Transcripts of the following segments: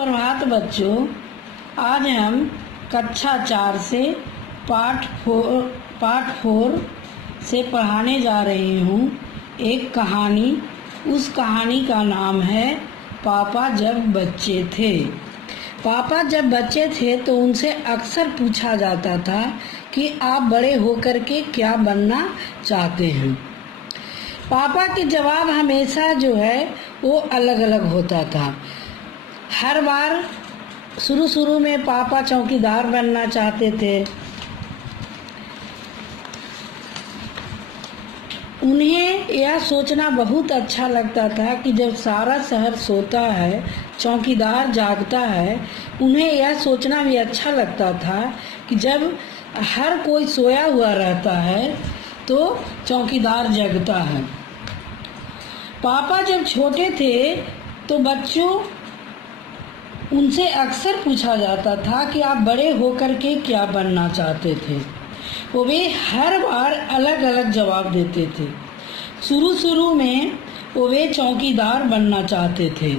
सुप्रभात बच्चों। आज हम कक्षा 4 से पाठ 4 से पढ़ाने जा रही हूँ एक कहानी। उस कहानी का नाम है पापा जब बच्चे थे। पापा जब बच्चे थे तो उनसे अक्सर पूछा जाता था कि आप बड़े होकर के क्या बनना चाहते हैं। पापा के जवाब हमेशा जो है वो अलग अलग होता था। हर बार शुरू में पापा चौकीदार बनना चाहते थे। उन्हें यह सोचना बहुत अच्छा लगता था कि जब सारा शहर सोता है, चौकीदार जागता है। उन्हें यह सोचना भी अच्छा लगता था कि जब हर कोई सोया हुआ रहता है तो चौकीदार जगता है। पापा जब छोटे थे तो बच्चों उनसे अक्सर पूछा जाता था कि आप बड़े होकर के क्या बनना चाहते थे। वो वे हर बार अलग अलग जवाब देते थे। शुरू में वे चौकीदार बनना चाहते थे।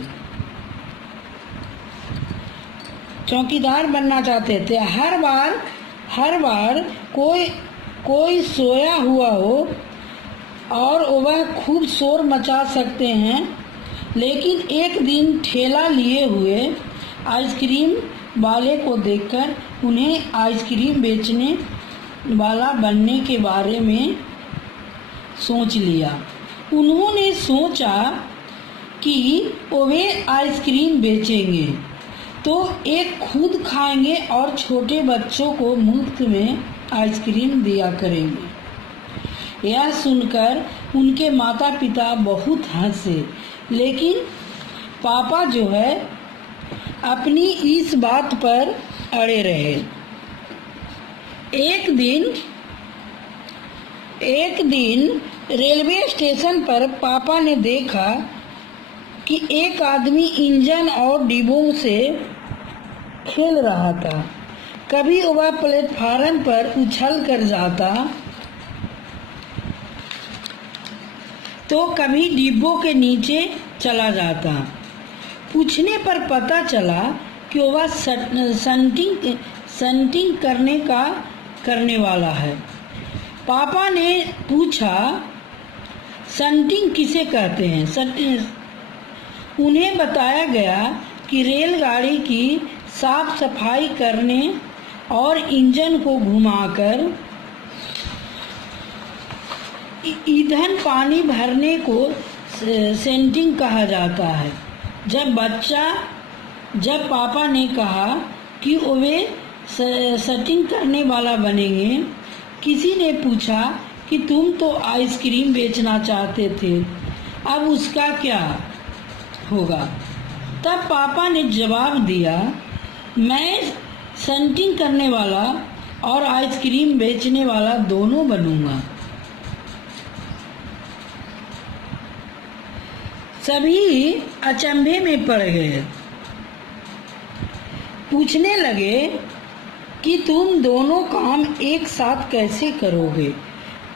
चौकीदार बनना चाहते थे। हर बार कोई सोया हुआ हो और वह खूब शोर मचा सकते हैं। लेकिन एक दिन ठेला लिए हुए आइसक्रीम वाले को देखकर उन्हें आइसक्रीम बेचने वाला बनने के बारे में सोच लिया। उन्होंने सोचा कि वे आइसक्रीम बेचेंगे तो एक खुद खाएंगे और छोटे बच्चों को मुफ्त में आइसक्रीम दिया करेंगे। यह सुनकर उनके माता पिता बहुत हंसे, लेकिन पापा जो है अपनी इस बात पर अड़े रहे। एक दिन रेलवे स्टेशन पर पापा ने देखा कि एक आदमी इंजन और डिब्बों से खेल रहा था। कभी वह प्लेटफार्म पर उछल कर जाता तो कभी डिब्बों के नीचे चला जाता। पूछने पर पता चला कि वह सटिंग करने वाला है। पापा ने पूछा, सटिंग किसे कहते हैं? उन्हें बताया गया कि रेलगाड़ी की साफ सफाई करने और इंजन को घुमाकर ईंधन पानी भरने को सेंटिंग कहा जाता है। जब पापा ने कहा कि वे सटिंग करने वाला बनेंगे, किसी ने पूछा कि तुम तो आइसक्रीम बेचना चाहते थे, अब उसका क्या होगा? तब पापा ने जवाब दिया, मैं सटिंग करने वाला और आइसक्रीम बेचने वाला दोनों बनूंगा। सभी अचंभे में पड़ गए। पूछने लगे कि तुम दोनों काम एक साथ कैसे करोगे?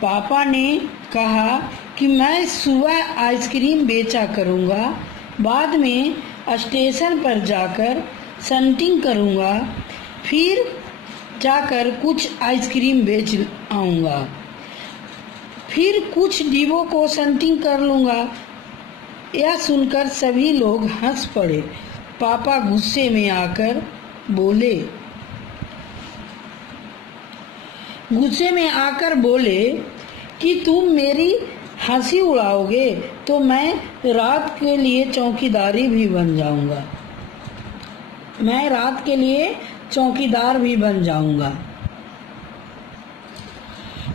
पापा ने कहा कि मैं सुबह आइसक्रीम बेचा करूँगा, बाद में स्टेशन पर जाकर सटिंग करूँगा, फिर जाकर कुछ आइसक्रीम बेच आऊँगा, फिर कुछ डिब्बों को सटिंग कर लूँगा। यह सुनकर सभी लोग हंस पड़े। पापा गुस्से में आकर बोले कि तुम मेरी हंसी उड़ाओगे तो मैं रात के लिए चौकीदार भी बन जाऊंगा।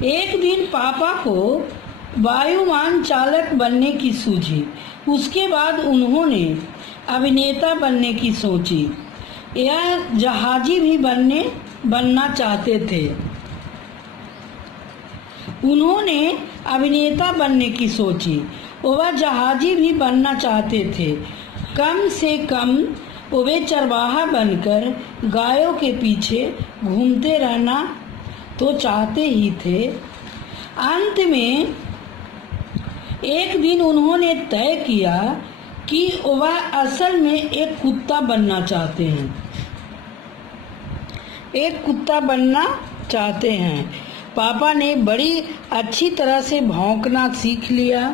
एक दिन पापा को वायुयान चालक बनने की सूझी। उसके बाद उन्होंने अभिनेता बनने की सोची। यह जहाजी भी बनना चाहते थे। उन्होंने अभिनेता बनने की सोची। वह जहाजी भी बनना चाहते थे। कम से कम वे चरवाहा बनकर गायों के पीछे घूमते रहना तो चाहते ही थे। अंत में एक दिन उन्होंने तय किया कि वह असल में एक कुत्ता बनना चाहते हैं। एक कुत्ता बनना चाहते हैं। पापा ने बड़ी अच्छी तरह से भौंकना सीख लिया,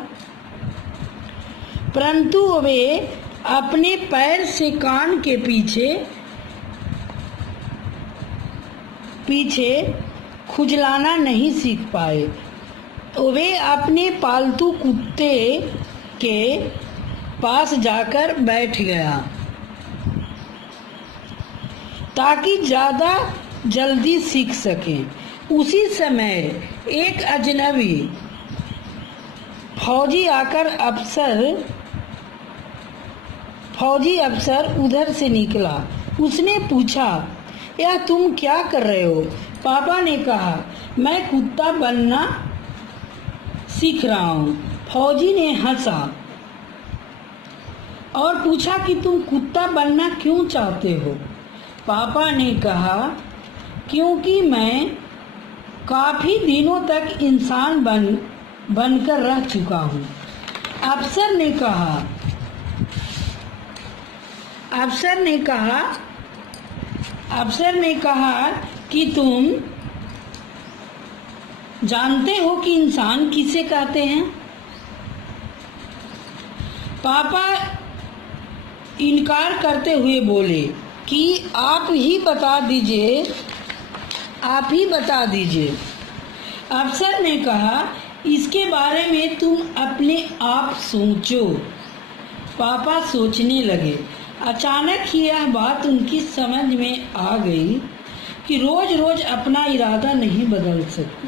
परंतु वे अपने पैर से कान के पीछे खुजलाना नहीं सीख पाए। वे अपने पालतू कुत्ते के पास जाकर बैठ गया ताकि ज़्यादा जल्दी सीख सकें। उसी समय एक अजनबी फौजी अफसर उधर से निकला। उसने पूछा, यह तुम क्या कर रहे हो? पापा ने कहा, मैं कुत्ता बनना सीख रहा हूँ। फौजी ने हंसा और पूछा कि तुम कुत्ता बनना क्यों चाहते हो? पापा ने कहा, क्योंकि मैं काफ़ी दिनों तक इंसान बनकर रह चुका हूँ। अफसर ने कहा कि तुम जानते हो कि इंसान किसे कहते हैं? पापा इनकार करते हुए बोले कि आप ही बता दीजिए। अफसर ने कहा, इसके बारे में तुम अपने आप सोचो। पापा सोचने लगे। अचानक ही यह बात उनकी समझ में आ गई कि रोज रोज अपना इरादा नहीं बदल सकते।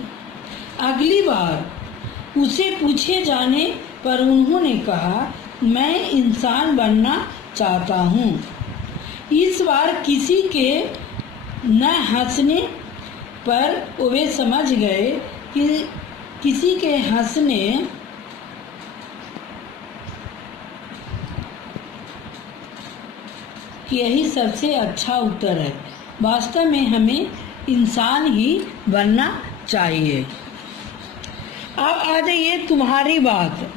अगली बार उसे पूछे जाने पर उन्होंने कहा, मैं इंसान बनना चाहता हूँ। इस बार किसी के न हंसने पर वे समझ गए कि किसी के हंसने यही सबसे अच्छा उत्तर है। वास्तव में हमें इंसान ही बनना चाहिए। अब आ जाइए तुम्हारी बात।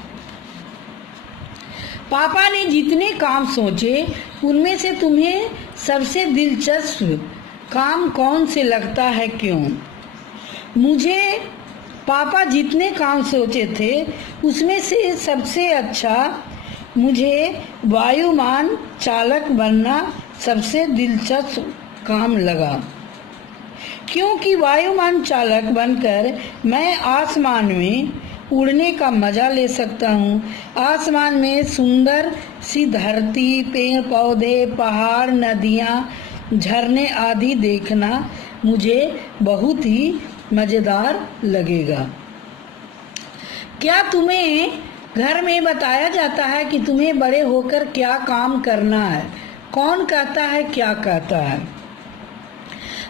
पापा ने जितने काम सोचे उनमें से तुम्हें सबसे दिलचस्प काम कौन से लगता है, क्यों? मुझे पापा जितने काम सोचे थे उसमें से सबसे अच्छा मुझे वायुमान चालक बनना सबसे दिलचस्प काम लगा, क्योंकि वायुमान चालक बनकर मैं आसमान में उड़ने का मजा ले सकता हूँ। आसमान में सुंदर सी धरती, पेड़ पौधे, पहाड़, नदियाँ, झरने आदि देखना मुझे बहुत ही मज़ेदार लगेगा। क्या तुम्हें घर में बताया जाता है कि तुम्हें बड़े होकर क्या काम करना है? कौन कहता है, क्या कहता है?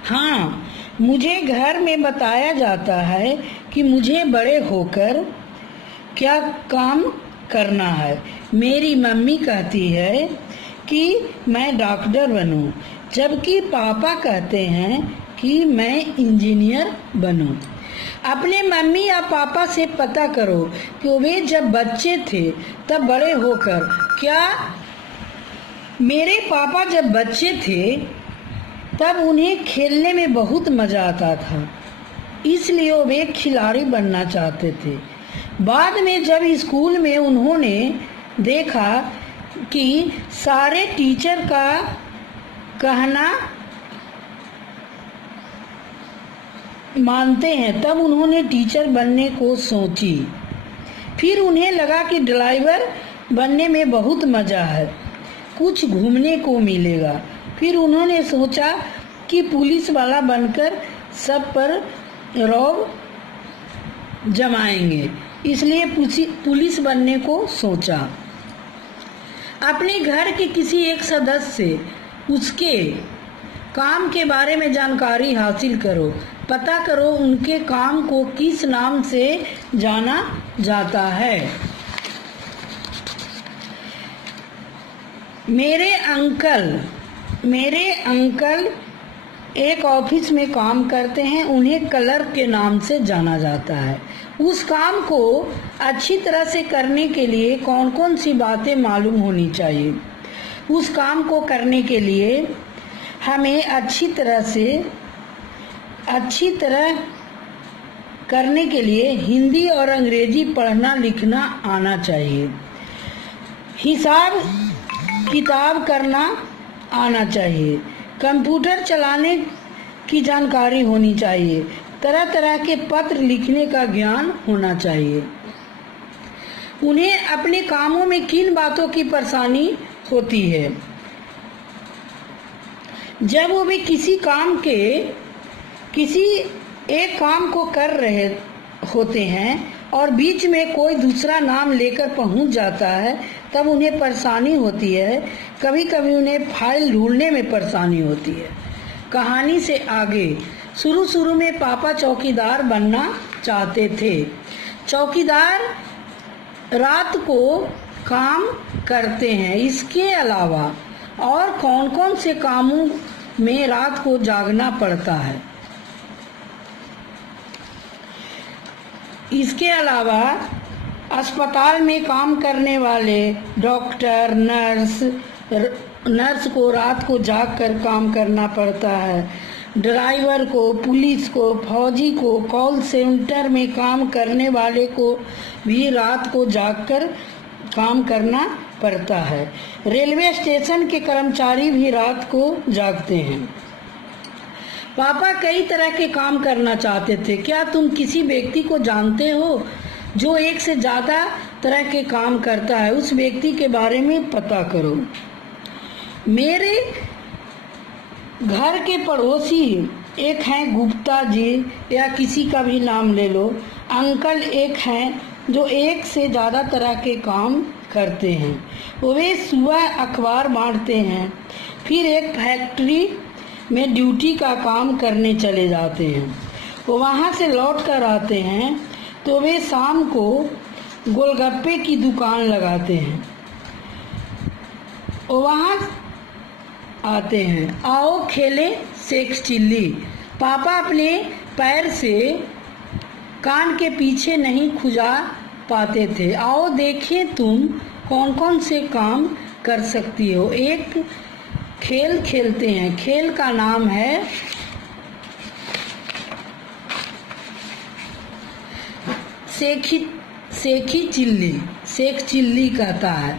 हाँ, मुझे घर में बताया जाता है कि मुझे बड़े होकर क्या काम करना है। मेरी मम्मी कहती है कि मैं डॉक्टर बनूं, जबकि पापा कहते हैं कि मैं इंजीनियर बनूं। अपने मम्मी या पापा से पता करो कि वे जब बच्चे थे तब बड़े होकर क्या। मेरे पापा जब बच्चे थे तब उन्हें खेलने में बहुत मज़ा आता था, इसलिए वे खिलाड़ी बनना चाहते थे। बाद में जब स्कूल में उन्होंने देखा कि सारे टीचर का कहना मानते हैं, तब उन्होंने टीचर बनने को सोची। फिर उन्हें लगा कि ड्राइवर बनने में बहुत मज़ा है, कुछ घूमने को मिलेगा। फिर उन्होंने सोचा कि पुलिस वाला बनकर सब पर रौब जमाएंगे, इसलिए पुलिस बनने को सोचा। अपने घर के किसी एक सदस्य से उसके काम के बारे में जानकारी हासिल करो। पता करो उनके काम को किस नाम से जाना जाता है। मेरे अंकल एक ऑफिस में काम करते हैं, उन्हें क्लर्क के नाम से जाना जाता है। उस काम को अच्छी तरह से करने के लिए कौन कौन सी बातें मालूम होनी चाहिए। उस काम को करने के लिए हमें अच्छी तरह करने के लिए हिंदी और अंग्रेजी पढ़ना लिखना आना चाहिए, हिसाब किताब करना आना चाहिए, कंप्यूटर चलाने की जानकारी होनी चाहिए, तरह तरह के पत्र लिखने का ज्ञान होना चाहिए। उन्हें अपने कामों में किन बातों की परेशानी होती है। जब वो भी किसी एक काम को कर रहे होते हैं और बीच में कोई दूसरा नाम लेकर पहुंच जाता है तब उन्हें परेशानी होती है। कभी कभी उन्हें फाइल ढूंढने में परेशानी होती है। कहानी से आगे। शुरू में पापा चौकीदार बनना चाहते थे। चौकीदार रात को काम करते हैं। इसके अलावा और कौन कौन से कामों में रात को जागना पड़ता है। इसके अलावा अस्पताल में काम करने वाले डॉक्टर, नर्स को रात को जाग कर काम करना पड़ता है। ड्राइवर को, पुलिस को, फौजी को, कॉल सेंटर में काम करने वाले को भी रात को जागकर काम करना पड़ता है। रेलवे स्टेशन के कर्मचारी भी रात को जागते हैं। पापा कई तरह के काम करना चाहते थे। क्या तुम किसी व्यक्ति को जानते हो जो एक से ज्यादा तरह के काम करता है? उस व्यक्ति के बारे में पता करो। मेरे घर के पड़ोसी एक हैं गुप्ता जी, या किसी का भी नाम ले लो। अंकल एक हैं जो एक से ज़्यादा तरह के काम करते हैं। वे सुबह अखबार बांटते हैं, फिर एक फैक्ट्री में ड्यूटी का काम करने चले जाते हैं। वो वहाँ से लौट कर आते हैं तो वे शाम को गोलगप्पे की दुकान लगाते हैं। वो वहाँ आते हैं। आओ खेले सेक्स चिल्ली। पापा अपने पैर से कान के पीछे नहीं खुजा पाते थे। आओ देखें तुम कौन कौन से काम कर सकती हो। एक खेल खेलते हैं। खेल का नाम है सेखी चिल्ली। सेक चिल्ली कहता है।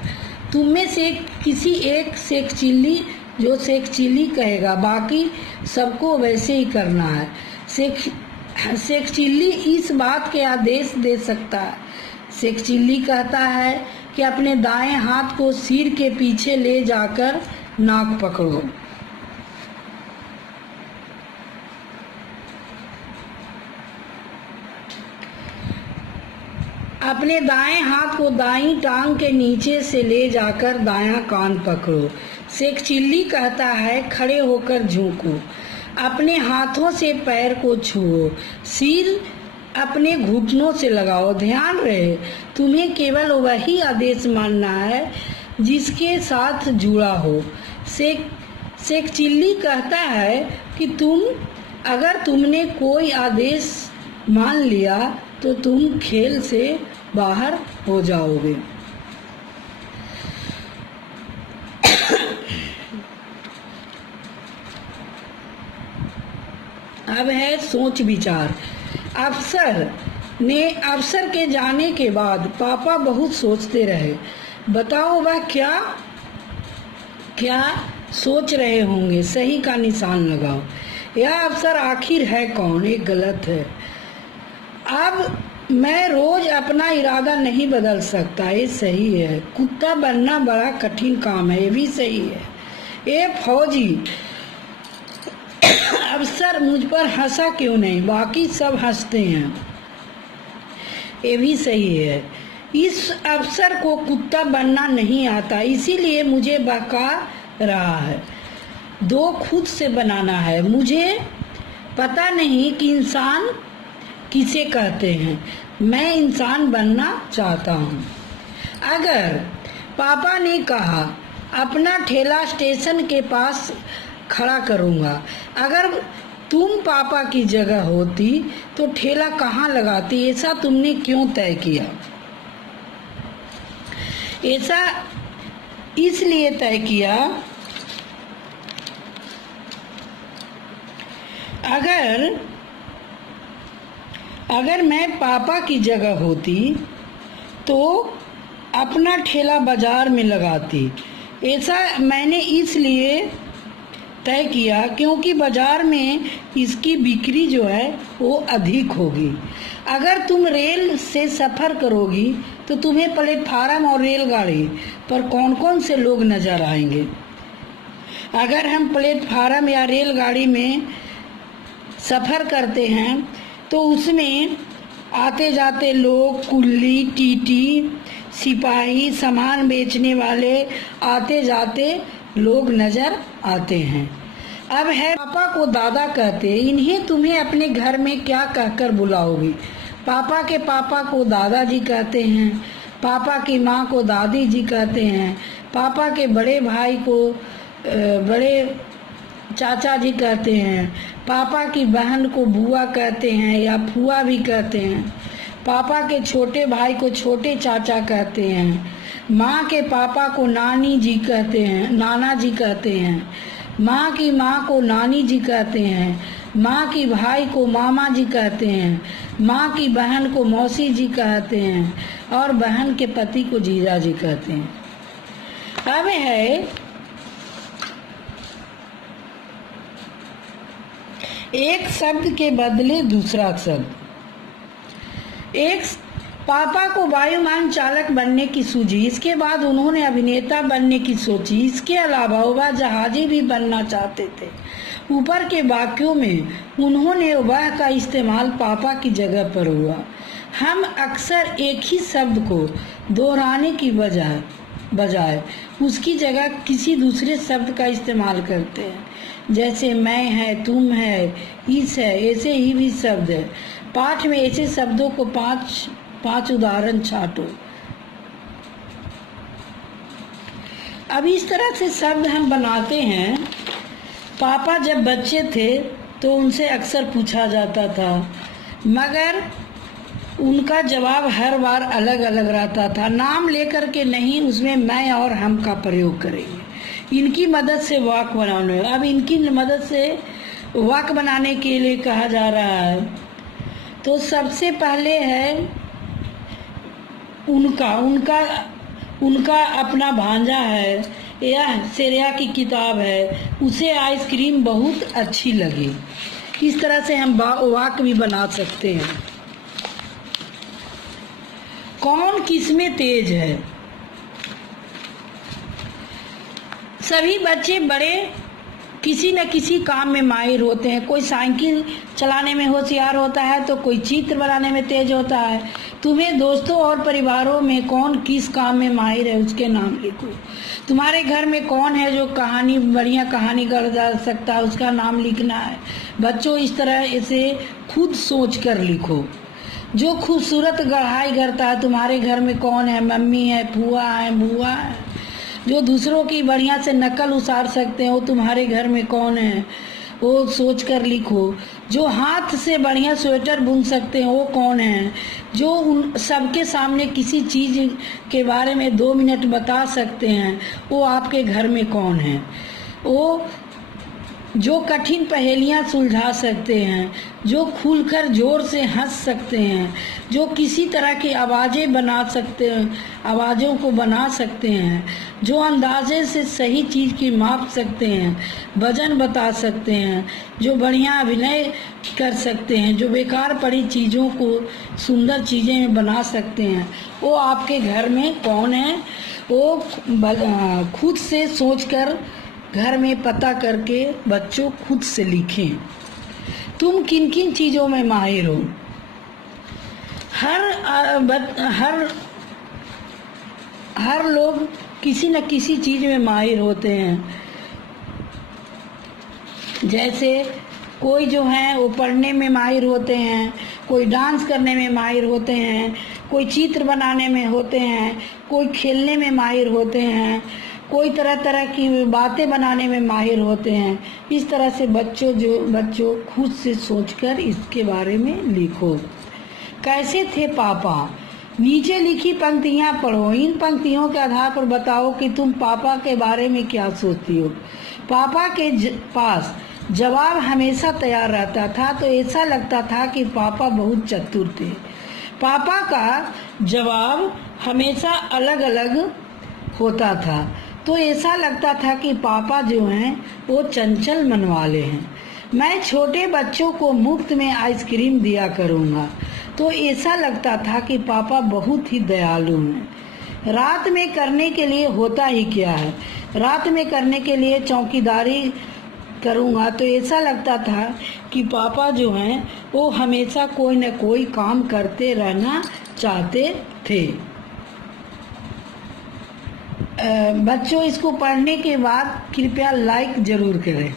तुम में से किसी एक सेक चिल्ली जो सेक चिल्ली कहेगा, बाकी सबको वैसे ही करना है। सेक चिल्ली इस बात के आदेश दे सकता है। सेक चिल्ली कहता है कि अपने दाएं हाथ को सिर के पीछे ले जाकर नाक पकड़ो। अपने दाएं हाथ को दाईं टांग के नीचे से ले जाकर दायां कान पकड़ो। सेक चिल्ली कहता है खड़े होकर झुको, अपने हाथों से पैर को छुओ, सिर अपने घुटनों से लगाओ। ध्यान रहे तुम्हें केवल वही आदेश मानना है जिसके साथ जुड़ा हो। सेक चिल्ली कहता है कि अगर तुमने कोई आदेश मान लिया तो तुम खेल से बाहर हो जाओगे। अब है सोच विचार। अफसर के जाने के बाद पापा बहुत सोचते रहे। बताओ वह क्या सोच रहे होंगे। सही का निशान लगाओ। यह अफसर आखिर है कौन? एक गलत है। अब मैं रोज अपना इरादा नहीं बदल सकता। ये सही है। कुत्ता बनना बड़ा कठिन काम है। ये भी सही है। ये फौजी अफसर मुझ पर हंसा क्यों नहीं? बाकी सब हंसते हैं। ये भी सही है। इस अफसर को कुत्ता बनना नहीं आता, इसीलिए मुझे बहका रहा है। दो खुद से बनाना है। मुझे पता नहीं कि इंसान किसे कहते हैं। मैं इंसान बनना चाहता हूँ। अगर पापा ने कहा अपना ठेला स्टेशन के पास खड़ा करूँगा, तुम पापा की जगह होती तो ठेला कहाँ लगाती, ऐसा तुमने क्यों तय किया? ऐसा इसलिए तय किया, अगर मैं पापा की जगह होती तो अपना ठेला बाजार में लगाती। ऐसा मैंने इसलिए तय किया क्योंकि बाजार में इसकी बिक्री जो है वो अधिक होगी। अगर तुम रेल से सफ़र करोगी तो तुम्हें प्लेटफार्म और रेलगाड़ी पर कौन कौन से लोग नज़र आएंगे? अगर हम प्लेटफार्म या रेलगाड़ी में सफ़र करते हैं तो उसमें आते जाते लोग, कुल्ली, टीटी, सिपाही, सामान बेचने वाले, आते जाते लोग नज़र आते हैं। अब है, पापा को दादा कहते, इन्हें तुम्हें अपने घर में क्या कहकर बुलाओगी? पापा के पापा को दादाजी कहते हैं, पापा की माँ को दादी जी कहते हैं, पापा के बड़े भाई को बड़े चाचा जी कहते हैं, पापा की बहन को बुआ कहते हैं या फुआ भी कहते हैं, पापा के छोटे भाई को छोटे चाचा कहते हैं, माँ के पापा को नानी जी कहते हैं, नाना जी कहते हैं, माँ की माँ को नानी जी कहते हैं, माँ की भाई को मामा जी कहते हैं, माँ की बहन को मौसी जी कहते हैं और बहन के पति को जीजा जी कहते हैं। अब है एक शब्द के बदले दूसरा शब्द। एक पापा को वायुयान चालक बनने की सूझी, इसके बाद उन्होंने अभिनेता बनने की सोची। इसके अलावा वह जहाजी भी बनना चाहते थे। ऊपर के वाक्यों में उन्होंने वह का इस्तेमाल पापा की जगह पर हुआ। हम अक्सर एक ही शब्द को दोहराने की बजाय उसकी जगह किसी दूसरे शब्द का इस्तेमाल करते हैं, जैसे मैं है, तुम है, इस है, ऐसे ही भी शब्द है। पाठ में ऐसे शब्दों को पांच उदाहरण छांटो। अब इस तरह से शब्द हम बनाते हैं। पापा जब बच्चे थे तो उनसे अक्सर पूछा जाता था, मगर उनका जवाब हर बार अलग अलग रहता था। नाम लेकर के नहीं, उसमें मैं और हम का प्रयोग करेंगे। इनकी मदद से वाक्य बनाने, अब इनकी मदद से वाक्य बनाने के लिए कहा जा रहा है। तो सबसे पहले है उनका अपना भांजा है, यह श्रेया की किताब है, उसे आइसक्रीम बहुत अच्छी लगी। इस तरह से हम वाक्य भी बना सकते हैं। कौन किसमें तेज है? सभी बच्चे बड़े किसी न किसी काम में माहिर होते हैं। कोई साइकिल चलाने में होशियार होता है तो कोई चित्र बनाने में तेज होता है। तुम्हें दोस्तों और परिवारों में कौन किस काम में माहिर है उसके नाम लिखो। तुम्हारे घर में कौन है जो बढ़िया कहानी कर सकता है, उसका नाम लिखना है। बच्चों, इस तरह इसे खुद सोच कर लिखो। जो खूबसूरत गढ़ाई करता है, तुम्हारे घर में कौन है? मम्मी है, फूआ है, बुआ है। जो दूसरों की बढ़िया से नकल उतार सकते हैं वो तुम्हारे घर में कौन है? वो सोच कर लिखो। जो हाथ से बढ़िया स्वेटर बुन सकते हैं वो कौन है? जो उन सबके सामने किसी चीज़ के बारे में 2 मिनट बता सकते हैं वो आपके घर में कौन है? वो जो कठिन पहेलियां सुलझा सकते हैं, जो खुलकर जोर से हंस सकते हैं, जो किसी तरह की आवाज़ें आवाज़ों को बना सकते हैं, जो अंदाजे से सही चीज़ की माप सकते हैं, वजन बता सकते हैं, जो बढ़िया अभिनय कर सकते हैं, जो बेकार पड़ी चीज़ों को सुंदर चीज़ें में बना सकते हैं, वो आपके घर में कौन है? वो खुद से सोचकर घर में पता करके बच्चों खुद से लिखें। तुम किन किन चीज़ों में माहिर हो? हर लोग किसी न किसी चीज़ में माहिर होते हैं। जैसे कोई जो है वो पढ़ने में माहिर होते हैं, कोई डांस करने में माहिर होते हैं, कोई चित्र बनाने में होते हैं, कोई खेलने में माहिर होते हैं, कोई तरह तरह की बातें बनाने में माहिर होते हैं। इस तरह से बच्चों खुद से सोचकर इसके बारे में लिखो। कैसे थे पापा? नीचे लिखी पंक्तियां पढ़ो। इन पंक्तियों के आधार पर बताओ कि तुम पापा के बारे में क्या सोचती हो। पापा के पास जवाब हमेशा तैयार रहता था, तो ऐसा लगता था कि पापा बहुत चतुर थे। पापा का जवाब हमेशा अलग अलग होता था, तो ऐसा लगता था कि पापा जो हैं वो चंचल मन वाले हैं। मैं छोटे बच्चों को मुफ्त में आइसक्रीम दिया करूँगा, तो ऐसा लगता था कि पापा बहुत ही दयालु हैं। रात में करने के लिए होता ही क्या है, रात में करने के लिए चौकीदारी करूँगा, तो ऐसा लगता था कि पापा जो हैं वो हमेशा कोई न कोई काम करते रहना चाहते थे। बच्चों, इसको पढ़ने के बाद कृपया लाइक ज़रूर करें।